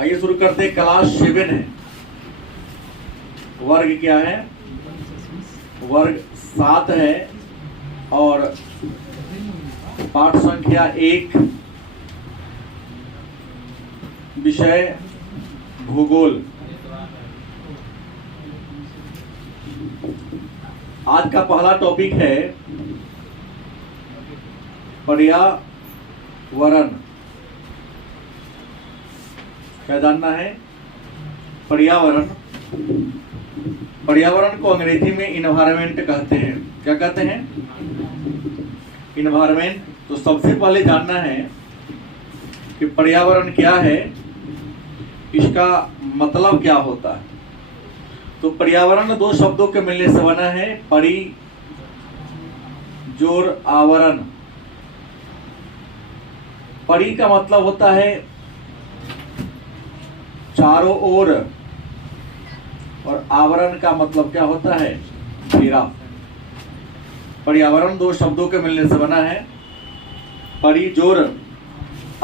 आइए शुरू करते हैं। क्लास 7 है। वर्ग क्या है? वर्ग 7 है और पाठ संख्या 1, विषय भूगोल। आज का पहला टॉपिक है पर्यावरण। क्या जानना है? पर्यावरण। पर्यावरण को अंग्रेजी में इन्वायरमेंट कहते हैं। क्या कहते हैं? इन्वायरमेंट। तो सबसे पहले जानना है कि पर्यावरण क्या है, इसका मतलब क्या होता है। तो पर्यावरण दो शब्दों के मिलने से बना है। परि जोर आवरण। परि का मतलब होता है चारों ओर, और आवरण का मतलब क्या होता है? घेरा। पर्यावरण दो शब्दों के मिलने से बना है। परि जोर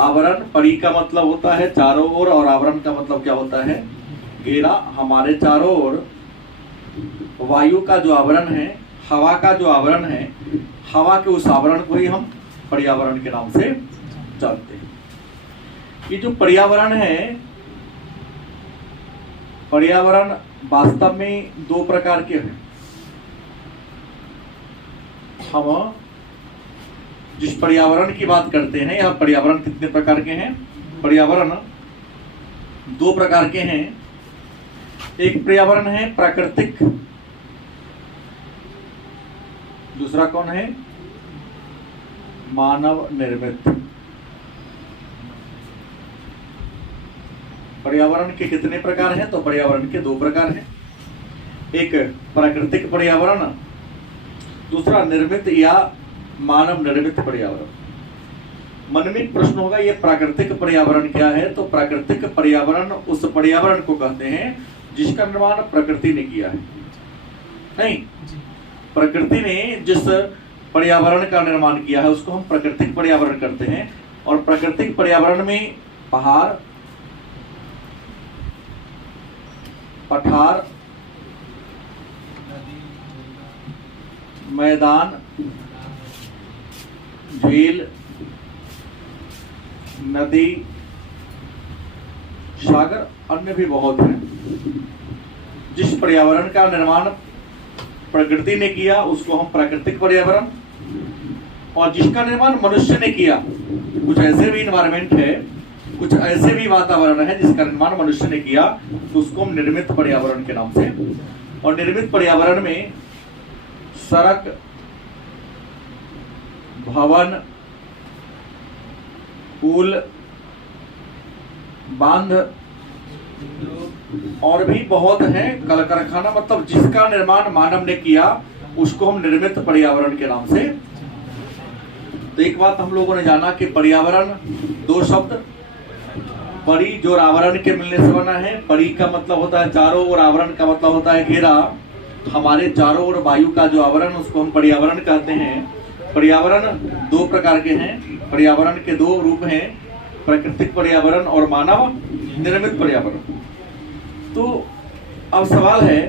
आवरण। परि का मतलब होता है चारों ओर और आवरण का मतलब क्या होता है? घेरा। हमारे चारों ओर वायु का जो आवरण है, हवा का जो आवरण है, हवा के उस आवरण को ही हम पर्यावरण के नाम से जानते हैं। ये जो पर्यावरण है, पर्यावरण वास्तव में दो प्रकार के हैं। हम जिस पर्यावरण की बात करते हैं, यह पर्यावरण कितने प्रकार के हैं? पर्यावरण दो प्रकार के हैं। एक पर्यावरण है प्राकृतिक, दूसरा कौन है? मानव निर्मित। पर्यावरण के कितने प्रकार हैं? तो पर्यावरण के दो प्रकार हैं। एक प्राकृतिक पर्यावरण, दूसरा निर्मित या मानव निर्मित पर्यावरण। मन में प्रश्न होगा, ये प्राकृतिक पर्यावरण क्या है? तो प्राकृतिक पर्यावरण उस पर्यावरण को कहते हैं जिसका निर्माण प्रकृति ने किया है। नहीं, प्रकृति ने जिस पर्यावरण का निर्माण किया है उसको हम प्राकृतिक पर्यावरण करते हैं। और प्राकृतिक पर्यावरण में पहाड़, पठार, मैदान, झील, नदी, सागर, अन्य भी बहुत हैं। जिस पर्यावरण का निर्माण प्रकृति ने किया उसको हम प्राकृतिक पर्यावरण, और जिसका निर्माण मनुष्य ने किया, कुछ ऐसे भी इन्वायरमेंट है, कुछ ऐसे भी वातावरण है जिसका निर्माण मनुष्य ने किया, तो उसको हम निर्मित पर्यावरण के नाम से। और निर्मित पर्यावरण में सड़क, भवन, पुल, बांध और भी बहुत हैं, कल कारखाना, मतलब जिसका निर्माण मानव ने किया उसको हम निर्मित पर्यावरण के नाम से। तो एक बात हम लोगों ने जाना कि पर्यावरण दो शब्द परि जो आवरण के मिलने से बना है। परि का मतलब होता है चारों ओर, आवरण का मतलब होता है घेरा। हमारे चारों ओर वायु का जो आवरण उसको हम पर्यावरण कहते हैं। पर्यावरण दो प्रकार के हैं। पर्यावरण के दो रूप हैं, प्राकृतिक पर्यावरण और मानव निर्मित पर्यावरण। तो अब सवाल है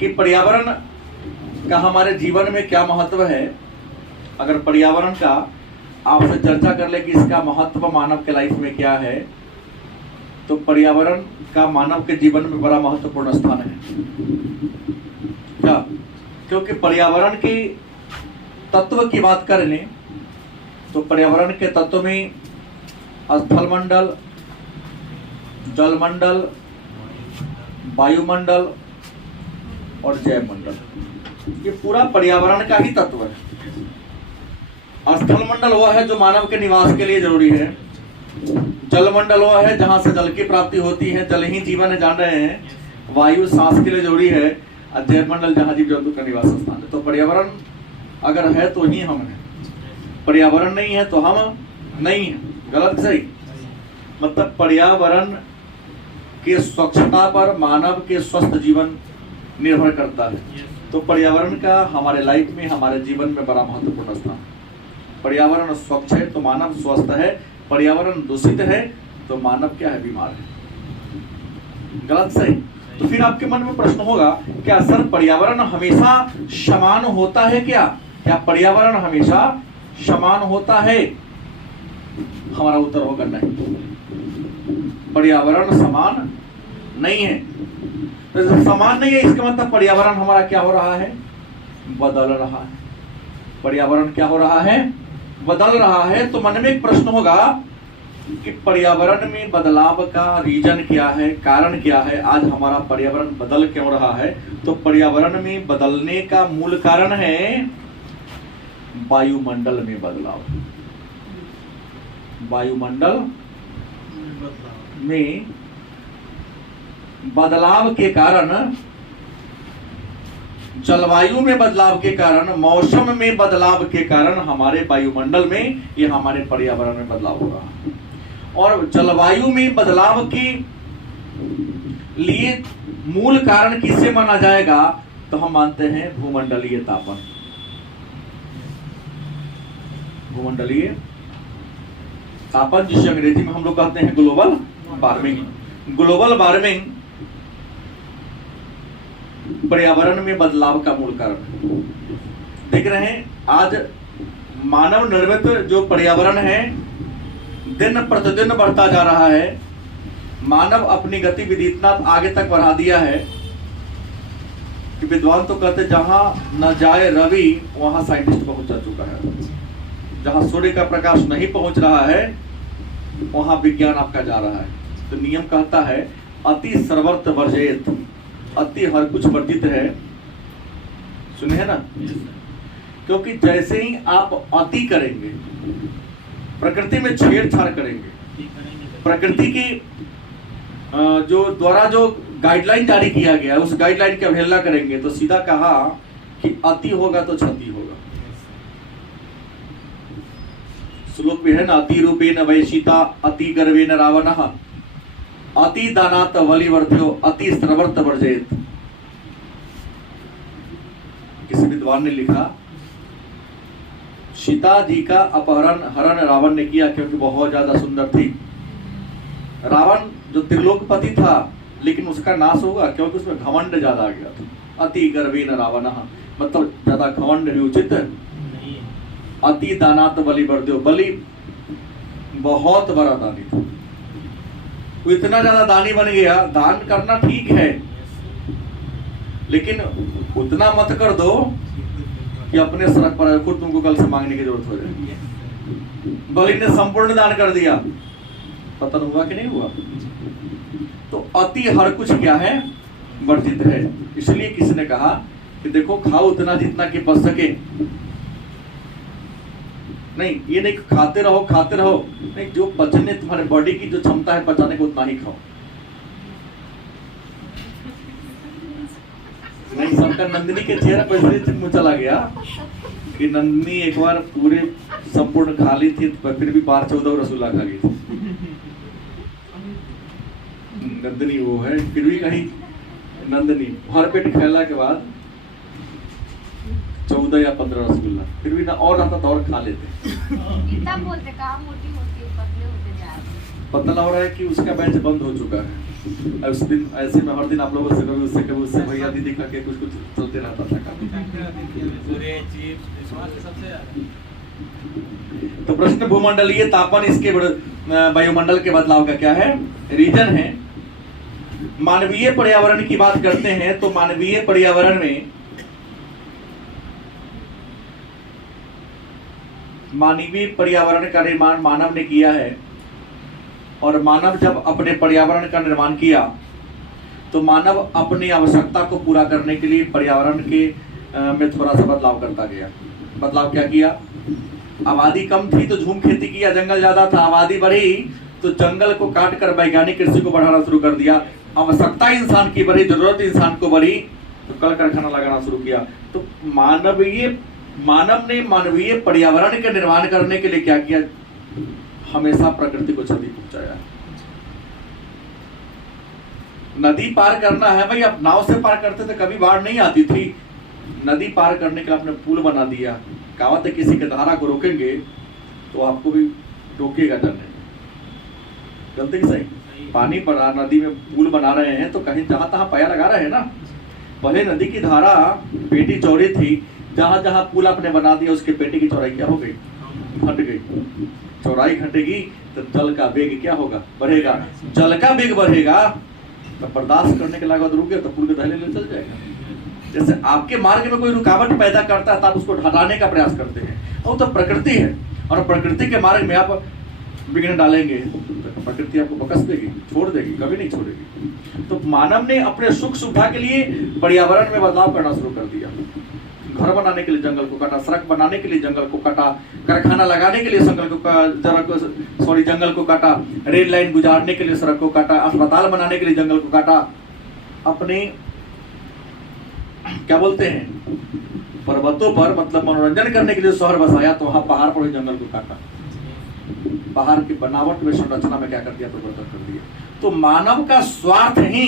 कि पर्यावरण का हमारे जीवन में क्या महत्व है। अगर पर्यावरण का आपसे चर्चा कर ले कि इसका महत्व मानव के लाइफ में क्या है, तो पर्यावरण का मानव के जीवन में बड़ा महत्वपूर्ण स्थान है। क्या? क्योंकि पर्यावरण के तत्व की बात कर लें तो पर्यावरण के तत्व में स्थलमंडल, जलमंडल, वायुमंडल और जैवमंडल, ये पूरा पर्यावरण का ही तत्व है। स्थलमंडल वह है जो मानव के निवास के लिए जरूरी है। जलमंडल वह है जहां से जल की प्राप्ति होती है, जल ही जीवन है, जान रहे हैं। वायु सांस के लिए जरूरी है, और जैवमंडल जहां जीव जंतु का निवास स्थान है। तो पर्यावरण अगर है तो ही हम हैं, पर्यावरण नहीं है तो हम नहीं है। गलत सही? मतलब पर्यावरण के स्वच्छता पर मानव के स्वस्थ जीवन निर्भर करता है। तो पर्यावरण का हमारे लाइफ में, हमारे जीवन में बड़ा महत्वपूर्ण स्थान है। पर्यावरण स्वच्छ है तो मानव स्वस्थ है, पर्यावरण दूषित है तो मानव क्या है, बीमार है। गलत सही? तो फिर आपके मन में प्रश्न होगा, क्या सर पर्यावरण हमेशा समान होता है क्या? क्या पर्यावरण हमेशा समान होता है? हमारा उत्तर होगा नहीं, पर्यावरण समान नहीं है। तो समान नहीं है इसका मतलब पर्यावरण हमारा क्या हो रहा है, बदल रहा है। पर्यावरण क्या हो रहा है, बदल रहा है। तो मन में एक प्रश्न होगा कि पर्यावरण में बदलाव का रीजन क्या है, कारण क्या है, आज हमारा पर्यावरण बदल क्यों रहा है? तो पर्यावरण में बदलने का मूल कारण है वायुमंडल में बदलाव। वायुमंडल में बदलाव के कारण, जलवायु में बदलाव के कारण, मौसम में बदलाव के कारण हमारे वायुमंडल में, ये हमारे पर्यावरण में बदलाव हो रहा है। और जलवायु में बदलाव के लिए मूल कारण किसे माना जाएगा? तो हम मानते हैं भूमंडलीय तापन। भूमंडलीय तापन जिसे अंग्रेजी में हम लोग कहते हैं ग्लोबल वार्मिंग। ग्लोबल वार्मिंग पर्यावरण में बदलाव का मूल कारण। देख रहे हैं आज मानव निर्मित जो पर्यावरण है दिन प्रतिदिन बढ़ता जा रहा है। मानव अपनी गतिविधि इतना आगे तक बढ़ा दिया है कि विद्वान तो कहते जहां न जाए रवि वहां साइंटिस्ट पहुंच जा चुका है। जहां सूर्य का प्रकाश नहीं पहुंच रहा है वहां विज्ञान आपका जा रहा है। तो नियम कहता है अति सर्वर्त वर्जेत, अति हर कुछ वर्जित है। सुने है ना? क्योंकि जैसे ही आप अति करेंगे, प्रकृति में छेड़छाड़ करेंगे, प्रकृति की जो द्वारा जो गाइडलाइन जारी किया गया उस गाइडलाइन की अवहेलना करेंगे, तो सीधा कहा कि अति होगा तो क्षति होगा। श्लोक भी है ना, अति रूपेण वैशिता अति गर्वेण रावणः अति दानात बलिवर्ध्यो अति स्त्रवर्त वर्जेत। किसी विद्वान ने लिखा सीता जी का अपहरण हरण रावण ने किया क्योंकि बहुत ज्यादा सुंदर थी। रावण जो त्रिलोकपति था लेकिन उसका नाश होगा क्योंकि उसमें घमंड ज्यादा आ गया था। अति गर्वेण रावणः मतलब ज्यादा घमंड भी उचित नहीं। अति दानात बलिवर्ध्यो, बलि बहुत बड़ा दानी था, वो इतना ज्यादा दानी बन गया। दान करना ठीक है लेकिन उतना मत कर दो कि अपने सड़क पर खुद तुमको कल से मांगने की जरूरत हो जाए। बलि ने संपूर्ण दान कर दिया, पतन हुआ कि नहीं हुआ? तो अति हर कुछ क्या है, वर्जित है। इसलिए किसी ने कहा कि देखो खाओ उतना जितना कि बच सके। नहीं, ये नहीं खाते रहो नहीं, जो पचने तुम्हारे बॉडी की जो क्षमता है पचाने को उतना ही खाओ। नहीं, सबका नंदिनी के चेहरे पर से मुंह चला गया कि नंदिनी एक बार पूरे संपूर्ण खा ली थी तो फिर भी 12-14 रसगुल्ला खा गई थी। नंदिनी वो है, फिर भी कहीं नंदिनी भर पेट खेला के बाद 14 या 15 रसगुल्ला, फिर भी ना और रहता तो और खा लेते। इतना बोलते कहाँ मोटी होती है, पतले होते जा रहे हैं। पता हो रहा है कि उसका बैच बंद हो चुका है। उस दिन ऐसे में हर दिन आप लोगों से कभी उससे भैया दीदी करके कुछ चलते रहता था। तो प्रश्न भूमंडलीय तापन, इसके वायुमंडल के बदलाव का क्या है, रीजन है। मानवीय पर्यावरण की बात करते हैं तो मानवीय पर्यावरण में मानवीय पर्यावरण का निर्माण मानव ने किया है। और मानव जब अपने पर्यावरण का निर्माण किया तो मानव अपनी आवश्यकता को पूरा करने के लिए पर्यावरण के में थोड़ा सा बदलाव करता गया। बदलाव क्या किया? आबादी कम थी तो झूम खेती किया, जंगल ज्यादा था। आबादी बढ़ी तो जंगल को काट कर वैज्ञानिक कृषि को बढ़ाना शुरू कर दिया। आवश्यकता इंसान की बढ़ी, जरूरत इंसान को बढ़ी तो कल कारखाना लगाना शुरू किया। तो मानव ने मानवीय पर्यावरण के निर्माण करने के लिए क्या किया? हमेशा प्रकृति को क्षति पहुंचाया। नदी पार करना है भाई, आप नाव से पार करते थे कभी बाढ़ नहीं आती थी। नदी पार करने के लिए आपने पुल बना दिया। कहावत है किसी के धारा को रोकेंगे तो आपको भी रोकेगा जाने। गलती की सही? पानी बना, नदी में पुल बना रहे हैं तो कहीं जहां तहां पाया लगा रहे हैं ना। पहले नदी की धारा पेटी चौड़ी थी, जहां जहां पुल आपने बना दिया उसके पेटी की चौड़ाई क्या हो गई? घट गई। चौड़ाई घटेगी तो जल का वेग क्या होगा? बढ़ेगा। जल का वेग बढ़ेगा तो बर्दाश्त करने के लागत रुक गया तो पुल के दहले ले चल जाएगा। जैसे आपके मार्ग में कोई रुकावट पैदा करता है तो आप उसको हटाने का प्रयास करते हैं, और तो प्रकृति है, और प्रकृति के मार्ग में आप विघ्न डालेंगे तो प्रकृति आपको बकस देगी, छोड़ देगी, कभी नहीं छोड़ेगी। तो मानव ने अपने सुख सुविधा के लिए पर्यावरण में बदलाव करना शुरू कर दिया। घर बनाने के लिए जंगल को काटा, सड़क बनाने के लिए जंगल को काटा, कारखाना लगाने के लिए जंगल को काटा, रेल लाइन गुजारने के लिए सड़क को काटा, अस्पताल बनाने के लिए जंगल को काटा, अपने क्या बोलते हैं पर्वतों पर मतलब मनोरंजन करने के लिए शहर बसाया, तो वहां पहाड़ पर जंगल को काटा। पहाड़ की बनावट में, संरचना में क्या कर दिया? परिवर्तन कर दिया। तो मानव का स्वार्थ ही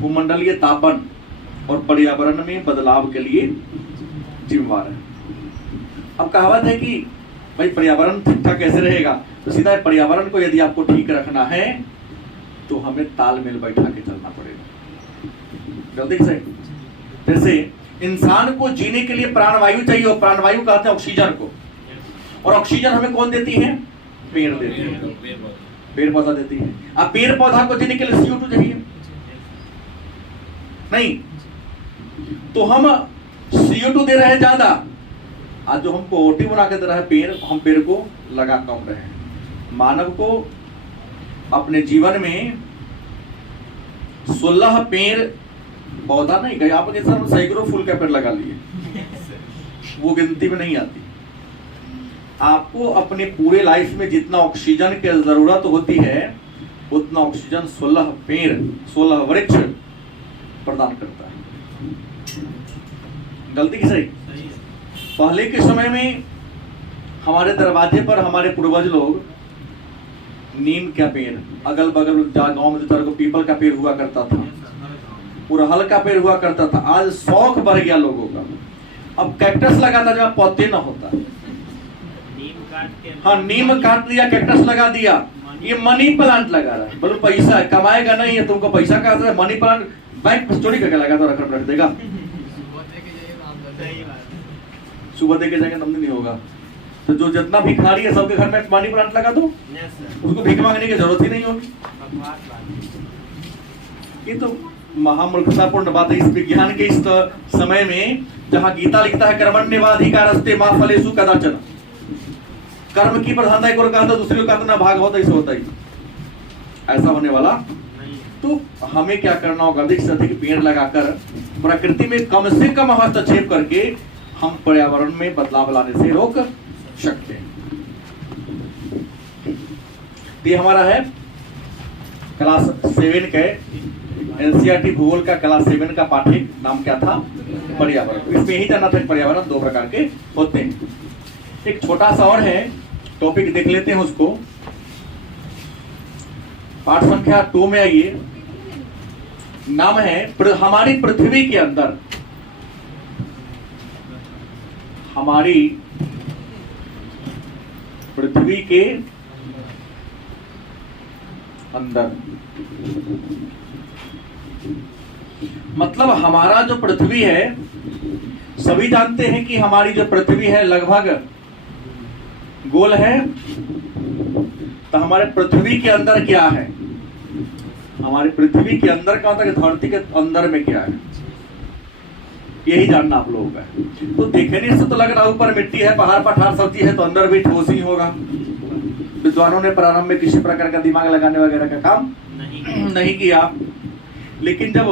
भूमंडलीय तापन और पर्यावरण में बदलाव के लिए जिम्मेवार है। अब कहावत है कि भाई पर्यावरण ठीक ठाक कैसे रहेगा? तो सीधा पर्यावरण को यदि आपको ठीक रखना है तो हमें तालमेल बैठा के चलना पड़ेगा। जल्दी से, जैसे इंसान को जीने के लिए प्राणवायु चाहिए, और प्राणवायु कहते हैं ऑक्सीजन को, और ऑक्सीजन हमें कौन देती है? पेड़ देती है, पेड़ पौधा देती है। अब पेड़ पौधा को जीने के लिए CO2 चाहिए नहीं, तो हम CO2 दे रहे हैं ज्यादा। आज जो हमको OT बना के दे रहा है पेड़, हम पेड़ को लगा कम रहे हैं। मानव को अपने जीवन में 16 पेड़ पौधा नहीं गए, आप सर सैकड़ों फूल का पेड़ लगा लिए, वो गिनती में नहीं आती। आपको अपने पूरे लाइफ में जितना ऑक्सीजन की जरूरत होती है उतना ऑक्सीजन 16 पेड़, 16 वृक्ष प्रदान करता है। गलती की सही? पहले के समय में हमारे दरवाजे पर हमारे पूर्वज लोग नीम का पेड़, अगल बगल गांव में तरह को पीपल का पेड़ हुआ करता था, उड़हल का पेड़ हुआ करता था। आज शौक बढ़ गया लोगों का, अब कैक्टस लगाता जब पौधे न होता। हाँ, नीम काट दिया, कैक्टस लगा दिया, ये मनी प्लांट लगा रहा है। बोलो पैसा है, कमाएगा नहीं है, तुमको पैसा कहाँ से? मनी प्लांट बैंक में चोरी करके लगा तो रख देगा, सुबह दे के जाएंगे नमनी नहीं होगा। तो जो जितना भिखारी है सबके घर में मनी प्लांट लगा दो, उसको भीख मांगने की जरूरत ही नहीं होगी। ये तो महामूर्खतापूर्ण बात है इस विज्ञान के इस समय में, जहाँ गीता लिखता है कर्मण्येवाधिकारस्ते मा फलेषु कदाचन। कर्म की प्रधानता एक और कहा था, दूसरे को कहा था ना भाग होता, ऐसे होता ही ऐसा होने वाला। तो हमें क्या करना होगा? अधिक से अधिक पेड़ लगाकर प्रकृति में कम से कम हस्तक्षेप करके हम पर्यावरण में बदलाव लाने से रोक सकते हैं। ये हमारा है क्लास 7 के NCERT भूगोल का क्लास 7 का पाठ्य नाम क्या था? पर्यावरण। इसमें ही जाना था पर्यावरण 2 प्रकार के होते हैं। एक छोटा सा और है टॉपिक, देख लेते हैं उसको। पाठ संख्या 2 में आइए, नाम है हमारी पृथ्वी के अंदर, हमारी पृथ्वी के अंदर, मतलब हमारा जो पृथ्वी है, सभी जानते हैं कि हमारी जो पृथ्वी है लगभग गोल है। तो हमारे पृथ्वी के अंदर क्या है? हमारी पृथ्वी के अंदर क्या होता है? धरती के अंदर में क्या है, यही जानना आप लोगों का। तो देखने से तो लग रहा है ऊपर मिट्टी है, पहाड़ पठार सब चीज है, तो अंदर भी ठोस ही होगा। विद्वानों ने प्रारंभ में किसी प्रकार का दिमाग लगाने वगैरह का काम नहीं किया, लेकिन जब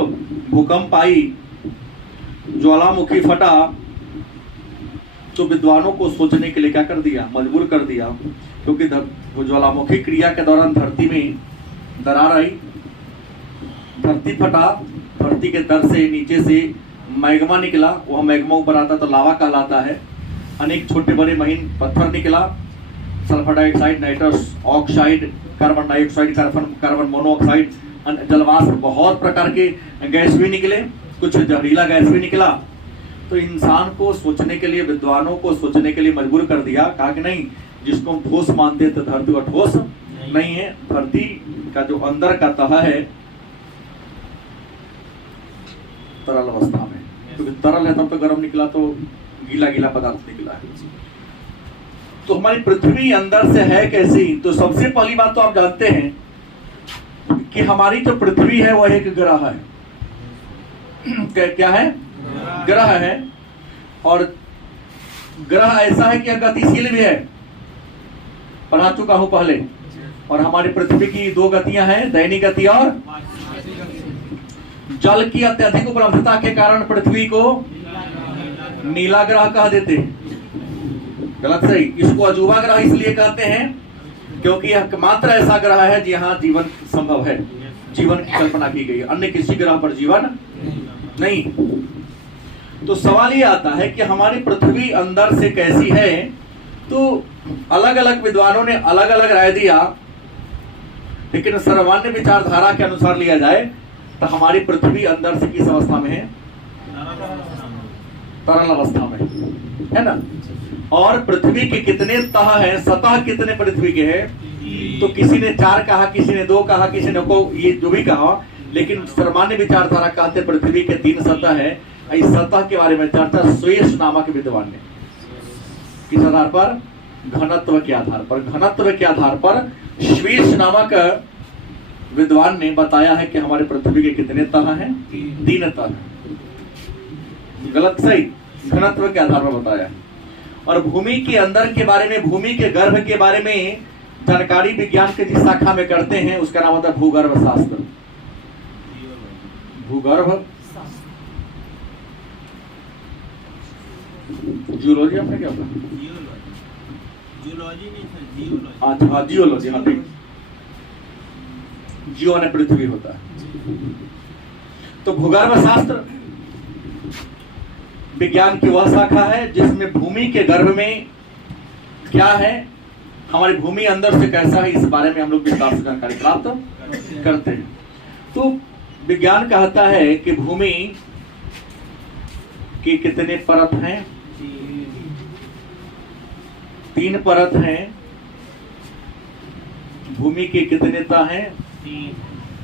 भूकंप आई, ज्वालामुखी फटा, तो विद्वानों को सोचने के लिए क्या कर दिया? मजबूर कर दिया। क्योंकि ज्वालामुखी क्रिया के दौरान धरती में दरार आई, धरती फटा, धरती के दर से नीचे से मैग्मा निकला, वह मैग्मा ऊपर आता तो लावा कहलाता है। अनेक छोटे बड़े महीन पत्थर निकला, sulphur dioxide, nitrous oxide, carbon dioxide, carbon monoxide, जलवाष्प, बहुत प्रकार के गैस भी निकले, कुछ जहरीला गैस भी निकला। तो इंसान को सोचने के लिए, विद्वानों को सोचने के लिए मजबूर कर दिया। कहा कि नहीं, जिसको हम ठोस मानते थे धरती को ठोस नहीं है। धरती का जो अंदर का तह है तरल अवस्था में, क्योंकि तरल है तब तो गर्म निकला, तो गीला गीला पदार्थ निकला है। तो हमारी पृथ्वी अंदर से है कैसी? तो सबसे पहली बात तो आप जानते हैं कि हमारी जो पृथ्वी है वह एक ग्रह है। क्या है? ग्रह है। और ग्रह ऐसा है कि गतिशील भी है, पढ़ा चुका हूं पहले। और हमारी पृथ्वी की दो गतियां हैं, दैनिक गति और जल की अत्यधिक उपलब्धता के कारण पृथ्वी को नीला ग्रह कह देते हैं। गलत सही? इसको अजूबा ग्रह इसलिए कहते हैं क्योंकि यह मात्र ऐसा ग्रह है जहां जीवन संभव है, जीवन की कल्पना की गई है, अन्य किसी ग्रह पर जीवन नहीं। तो सवाल ये आता है कि हमारी पृथ्वी अंदर से कैसी है? तो अलग अलग विद्वानों ने अलग अलग राय दिया, लेकिन सर्वमान्य विचारधारा के अनुसार लिया जाए तो हमारी पृथ्वी अंदर से किस अवस्था में है? तरल अवस्था में है ना। और पृथ्वी के कितने तह हैं, सतह कितने पृथ्वी के हैं? तो किसी ने 4 कहा, किसी ने 2 कहा, किसी ने को ये जो भी कहा, लेकिन सामान्य विचारधारा कहते पृथ्वी के 3 सतह है। इस सतह के बारे में चर्चा स्वेश नामक विद्वान ने किस आधार पर? घनत्व के आधार पर। घनत्व के आधार पर स्वेश नामक विद्वान ने बताया है कि हमारे पृथ्वी के कितने तह हैं? 3 तह हैं। गलत सही? घनत्व के आधार पर बताया है। और भूमि के अंदर के बारे में, भूमि के गर्भ के बारे में जानकारी विज्ञान के जिस शाखा में करते हैं उसका नाम होता है भूगर्भ शास्त्र। भूगर्भ जियोलॉजी आपने क्या पढ़ा? जियोलॉजी नहीं था, जियोलॉजी। अच्छा जियोलॉजी, हाँ ठीक। जियो ने पृथ्वी होता है। तो भूगर्भ शास्त्र विज्ञान की वह शाखा है जिसमें भूमि के गर्भ में क्या है, हमारी भूमि अंदर से कैसा है, इस बारे में हम लोग विस्तार से जानकारी प्राप्त करते हैं। तो विज्ञान कहता है कि भूमि की कितने परत हैं? 3 परत हैं। भूमि के कितने तह हैं?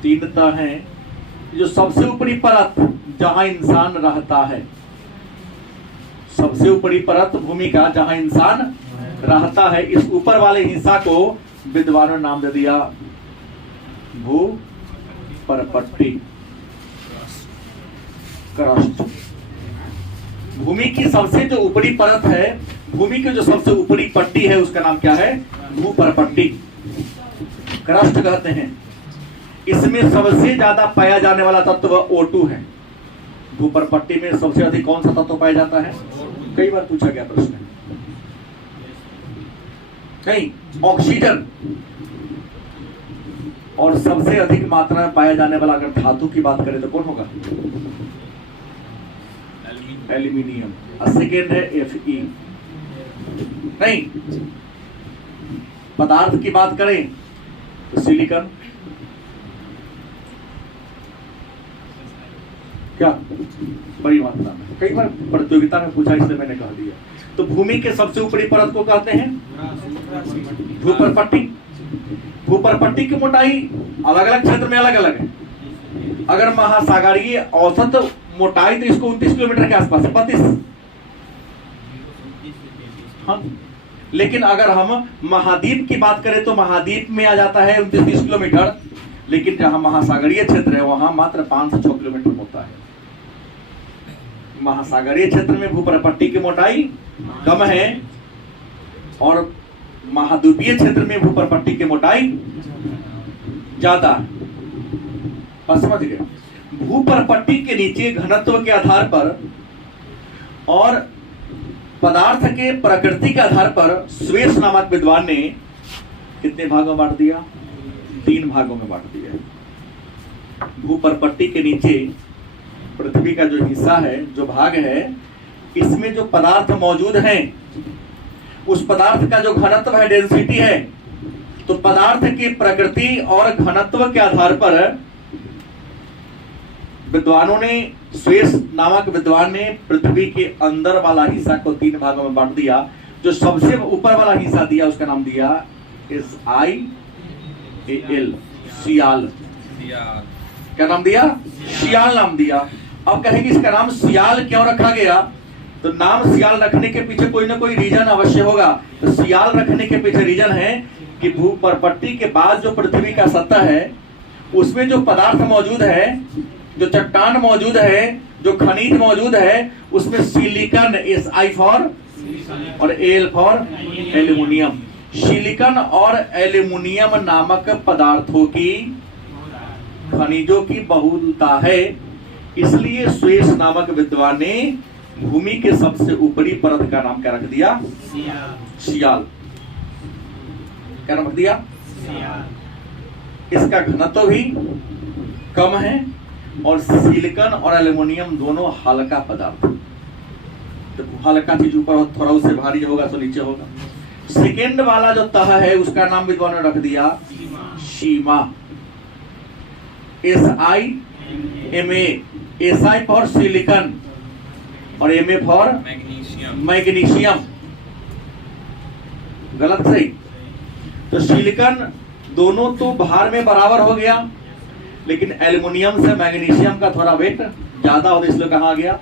3 तह हैं। जो सबसे ऊपरी परत जहां इंसान रहता है, सबसे ऊपरी परत भूमि का जहां इंसान रहता है, इस ऊपर वाले हिस्सा को विद्वानों ने नाम दे दिया भू परपट्टी, क्रस्ट। भूमि की सबसे जो ऊपरी परत है, भूमि की जो सबसे ऊपरी पट्टी है उसका नाम क्या है? भू परपट्टी, क्रस्ट कहते हैं। इसमें सबसे ज्यादा पाया जाने वाला तत्व O2 है। भू परपट्टी में सबसे अधिक कौन सा तत्व पाया जाता है? कई बार पूछा गया प्रश्न। नहीं, ऑक्सीजन। और सबसे अधिक मात्रा में पाया जाने वाला अगर धातु की बात करें तो कौन होगा? एल्यूमिनियम। सेकेंड है Fe। नहीं, पदार्थ की बात करें तो सिलिकॉन। क्या? बड़ी मात्रा में, कई बार प्रतियोगिता में पूछा इसलिए मैंने कह दिया। तो भूमि के सबसे ऊपरी परत को कहते हैं भूपरपट्टी। भूपरपट्टी की मोटाई अलग अलग क्षेत्र में अलग अलग है। अगर महासागरीय औसत मोटाई तो इसको 29 किलोमीटर के आसपास है, 35। हाँ, लेकिन अगर हम महाद्वीप की बात करें तो महाद्वीप में आ जाता है 29-30 किलोमीटर, लेकिन जहां महासागरीय क्षेत्र है वहां मात्र 5 से 6 किलोमीटर होता है। महासागरीय क्षेत्र में भूपरपट्टी की मोटाई कम है और महाद्वीपीय क्षेत्र में भूपरपट्टी की मोटाई ज्यादा है। बस समझ गए? भूपरपट्टी के नीचे घनत्व के आधार पर और पदार्थ के प्रकृति के आधार पर स्वेश नामक विद्वान ने कितने भागों में बांट दिया? 3 भागों में बांट दिया। भूपरपट्टी के नीचे पृथ्वी का जो हिस्सा है, जो भाग है, इसमें जो पदार्थ मौजूद हैं, उस पदार्थ का जो घनत्व है, डेंसिटी है, तो पदार्थ की प्रकृति और घनत्व के आधार पर विद्वानों ने, स्वेश नामक विद्वान ने पृथ्वी के अंदर वाला हिस्सा को 3 भागों में बांट दिया। जो सबसे ऊपर वाला हिस्सा दिया उसका नाम दिया SI, एल, सियाल। क्या नाम दिया? सियाल नाम दिया। अब कहेंगे इसका नाम सियाल क्यों रखा गया? तो नाम सियाल रखने के पीछे कोई ना कोई रीजन अवश्य होगा। तो सियाल रखने के पीछे रीजन है कि भूपर्पट्टी के बाद जो पृथ्वी का सतह है उसमें जो पदार्थ मौजूद है, जो चट्टान मौजूद है, जो खनिज मौजूद है, उसमें सिलिकॉन, SI फॉर और एल फॉर एल्यूमिनियम, सिलिकॉन और एल्यूमिनियम नामक पदार्थों की, खनिजों की बहुलता है। इसलिए स्वेस नामक विद्वान ने भूमि के सबसे ऊपरी परत का नाम क्या रख दिया? सियाल। क्या नाम रख दिया? इसका घनत्व भी कम है और सिलिकॉन और एल्यूमिनियम दोनों हल्का पदार्थ। तो हल्का चीज ऊपर थोड़ा उससे भारी होगा तो नीचे होगा। सेकेंड वाला जो तह है उसका नाम विद्वान ने रख दिया सीमा, SIMA। SI फॉर सिलिकॉन और MA फॉर मैग्नीशियम। गलत सही? तो सिलिकॉन दोनों तो भार में बराबर हो गया, लेकिन एल्युमिनियम से मैग्नीशियम का थोड़ा वेट ज्यादा होता, इसलिए कहाँ आ गया?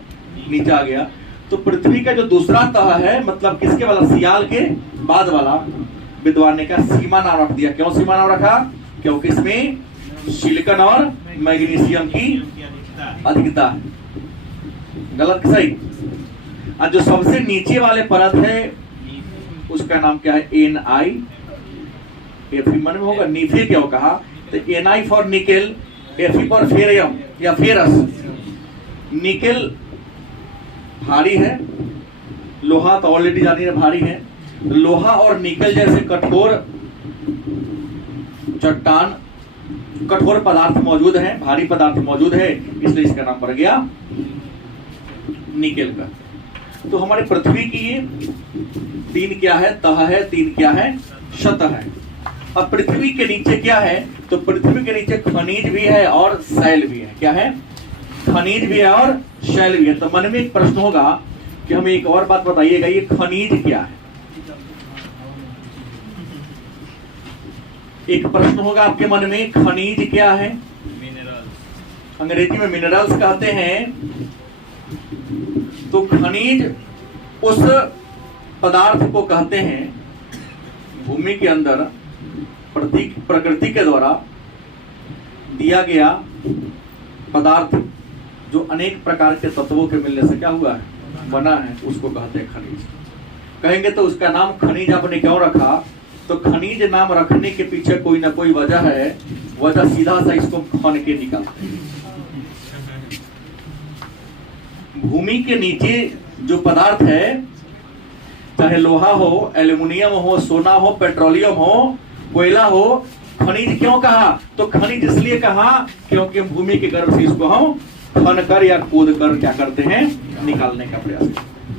नीचे आ गया। तो पृथ्वी का जो दूसरा तह है, मतलब किसके वाला? सियाल के बाद वाला, विद्वान ने कहा सीमा नाम रख दिया। क्यों सीमा नाम रखा? क्योंकि इसमें सिलिकॉन और मैग्नीशियम की अधिकता है। गलत सही? और जो सबसे नीचे वाले परत है उसका नाम क्या है? NI। मन में होगा नीफे क्यों कहा? तो NI for nickel, Fe for Ferium या फेरस। निकेल भारी है, लोहा तो ऑलरेडी जानिए भारी है। लोहा और निकेल जैसे कठोर चट्टान, कठोर पदार्थ मौजूद है, भारी पदार्थ मौजूद है, इसलिए इसका नाम पड़ गया निकेल का। तो हमारे पृथ्वी की ये तीन क्या है? तह है। तीन क्या है? सतह है। अब पृथ्वी के नीचे क्या है? तो पृथ्वी के नीचे खनिज भी है और शैल भी है। क्या है? खनिज भी है और शैल भी है। तो मन में एक प्रश्न होगा कि हमें एक और बात बताइएगा, ये खनिज क्या है? एक प्रश्न होगा आपके मन में, खनिज क्या है? अंग्रेजी में मिनरल्स कहते हैं। तो खनिज उस पदार्थ को कहते हैं भूमि के अंदर प्रकृति के द्वारा दिया गया पदार्थ जो अनेक प्रकार के तत्वों के मिलने से क्या हुआ है? बना है, उसको कहते हैं खनिज। कहेंगे तो उसका नाम खनिज आपने क्यों रखा? तो खनिज नाम रखने के पीछे कोई ना कोई वजह है। वजह सीधा सा इसको खन के निकालते हैं। भूमि के नीचे जो पदार्थ है, चाहे लोहा हो, एल्युमिनियम हो, सोना हो, पेट्रोलियम हो, कोयला हो, खनिज क्यों कहा? तो खनिज इसलिए कहा क्योंकि भूमि के गर्भ से इसको हम खन कर या खोद कर क्या करते हैं? निकालने का प्रयास करते हैं।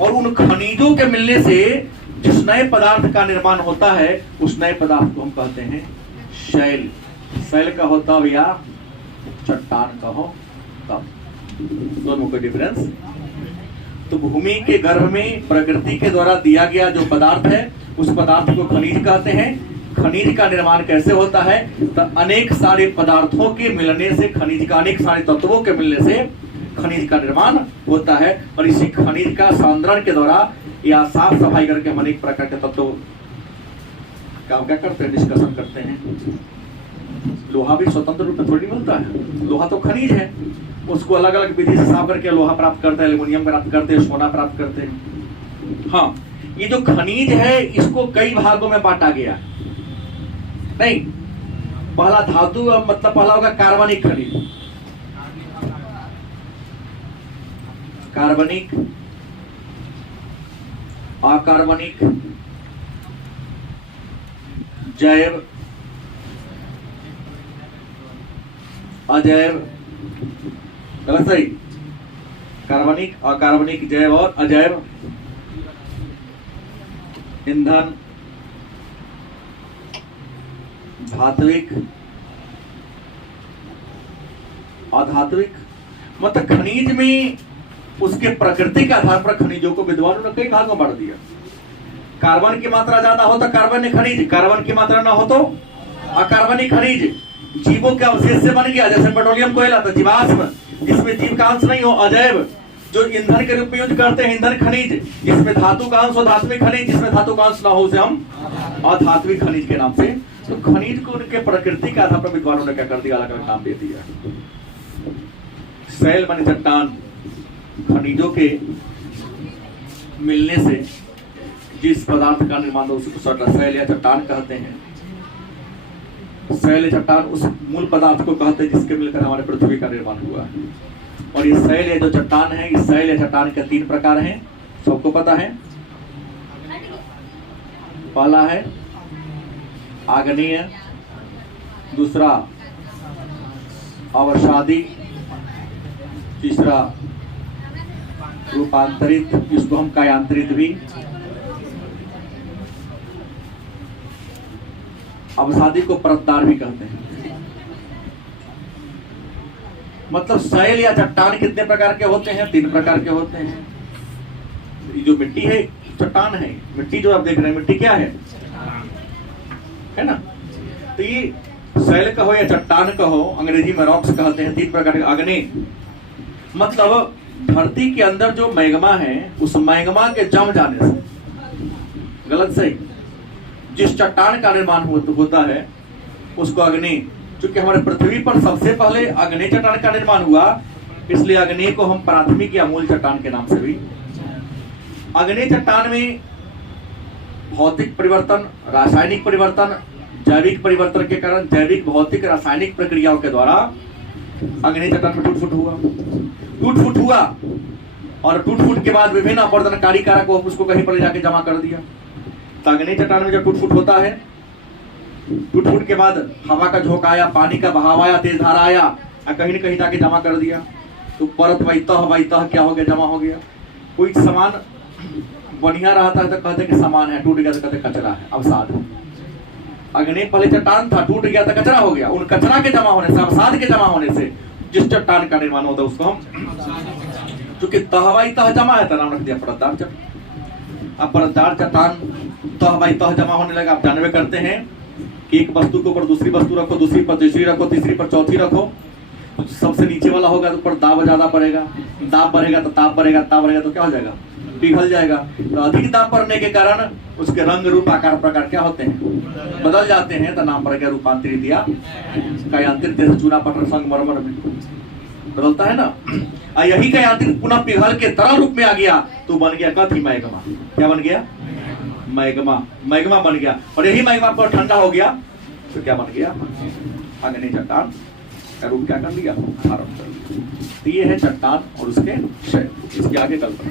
और उन खनिजों के मिलने से जिस नए पदार्थ का निर्माण होता है उस नए पदार्थ को हम कहते हैं शैल। शैल का होता हो या चट्टान का हो, तब दोनों का डिफरेंस। तो भूमि के गर्भ में प्रकृति के द्वारा दिया गया जो पदार्थ है उस पदार्थ को खनिज कहते हैं। खनिज का निर्माण कैसे होता है? तो अनेक सारे पदार्थों के मिलने से, खनिज का अनेक सारे तत्वों के मिलने से खनिज का निर्माण होता है। और इसी खनिज का सांद्रण के द्वारा या साफ सफाई करके हम अनेक प्रकार के तत्वों का क्या करते हैं? डिस्कशन करते हैं। लोहा भी स्वतंत्र रूप में थोड़ी मिलता है, लोहा तो खनिज है, उसको अलग अलग विधि से साफ करके लोहा प्राप्त करते हैं, एल्युमिनियम प्राप्त करते हैं, सोना प्राप्त करते हैं। हाँ, ये जो खनिज है इसको कई भागों में बांटा गया नहीं। पहला धातु, मतलब पहला होगा कार्बनिक खनिज, कार्बनिक, अकार्बनिक, जैव, अजैव। गलत सही? कार्बनिक, अकार्बनिक, जैव और अजैव। ईंधन, धात्विक, अधात्विक। मतलब खनिज में उसके प्रकृति के आधार पर खनिजों को विद्वानों ने कई भागों में बांट दिया। कार्बन की मात्रा ज्यादा हो तो कार्बन खनिज, कार्बन की मात्रा ना हो तो अकार्बनिक खनिज। जीवों के अवशेष से बन गया, जैसे पेट्रोलियम कोयला तो जीवाश्म, जिसमें जीव का अंश नहीं हो, अजैव, जो ईंधन के रूप में यूज करते हैं ईंधन खनिज, जिसमें धातु का अंश हो धात्विक खनिज, जिसमें धातु का अंश ना हो उसे हम अधात्विक खनिज के नाम से। तो खनिज को उनके प्रकृति के आधार पर विद्वानों ने क्या कर दिया, अलग अलग नाम दे दिया। शैल माने चट्टान, खनिजों के मिलने से जिस पदार्थ का निर्माण हो उसको शैल या चट्टान कहते हैं। शैल चट्टान उस मूल पदार्थ को कहते हैं जिसके मिलकर हमारे पृथ्वी का निर्माण हुआ है। और ये शैल या जो चट्टान है, इस शैल या चट्टान के 3 प्रकार हैं, सबको पता है। पहला है आग्नेय, दूसरा अवसादी, तीसरा रूपांतरित, इसको हम कायांतरित भी। अवसादी को परतदार भी कहते हैं। मतलब शैल या चट्टान कितने प्रकार के होते हैं? 3 प्रकार के होते हैं। ये जो मिट्टी है चट्टान है, मिट्टी जो आप देख रहे हैं मिट्टी क्या है ना? तो ये शैल कहो या चट्टान कहो, अंग्रेजी में रॉक्स कहते हैं। 3 प्रकार के। अग्नि मतलब धरती के अंदर जो मैग्मा है, उस मैग्मा के जम जाने से, गलत सही, जिस चट्टान का निर्माण होता है उसको अग्नि। चूंकि हमारे पृथ्वी पर सबसे पहले अग्नि चट्टान का निर्माण हुआ, इसलिए अग्नि को हम प्राथमिक या मूल चट्टान के नाम से भी। अग्नि चट्टान में भौतिक परिवर्तन, रासायनिक परिवर्तन, जैविक परिवर्तन के कारण जैविक, भौतिक, रासायनिक प्रक्रियाओं के द्वारा अग्नि चट्टान में टूट फूट हुआ और टूट फूट के बाद विभिन्न अपवर्तनकारी कारक को उसको कहीं पर ले जाके जमा कर दिया। तो अग्नि चट्टान में जब टूट फूट होता है, टूट फूट के बाद हवा का झोंका आया, पानी का बहाव आया, तेज धारा आया और कहीं न कहीं जाके जमा कर दिया। तो परत वैतः क्या हो गया, जमा हो गया। कोई सामान बढ़िया रहता है तो कहते कि सामान है, टूट गया तो कहते कचरा है, अवसाद। अग्नि पहले चट्टान था, टूट गया तो कचरा हो गया। उन कचरा के जमा होने से, अवसाद के जमा होने से जिस चट्टान का निर्माण होता है उसको हम, चूंकि तहवाई तह जमा है तो नाम रख दिया परतदार चट्टान। अब परतदार चट्टान तहवाई तह जमा होने लगा। आप जानवे करते हैं कि एक वस्तु के ऊपर दूसरी वस्तु रखो, दूसरी पर तीसरी रखो, तीसरी पर चौथी रखो, तो सबसे नीचे वाला होगा तो ऊपर दाब ज्यादा पड़ेगा, दाब बढ़ेगा तो ताप बढ़ेगा, ताप बढ़ेगा तो क्या हो जाएगा, पिघल जाएगा। तो अधिक दाब पड़ने के कारण उसके रंग, रूप, आकार, प्रकार क्या होते हैं, बदल जाते हैं। तो नाम पड़ गया रूपांतरित या कायांतरित। जैसे चूना पत्थर संगमरमर में बदलता है ना, यही कायांतरित पुनः पिघल के तरल रूप में आ गया तो बन गया कथी, मैग्मा। क्या बन गया, मैग्मा। मैग्मा बन गया। और यही मैग्मा पर ठंडा हो गया तो क्या बन गया, अग्नि चट्टान का रूप क्या कर लिया, आरंभ कर लिया। तो ये है चट्टान और उसके शैल। इसके आगे कल्पना।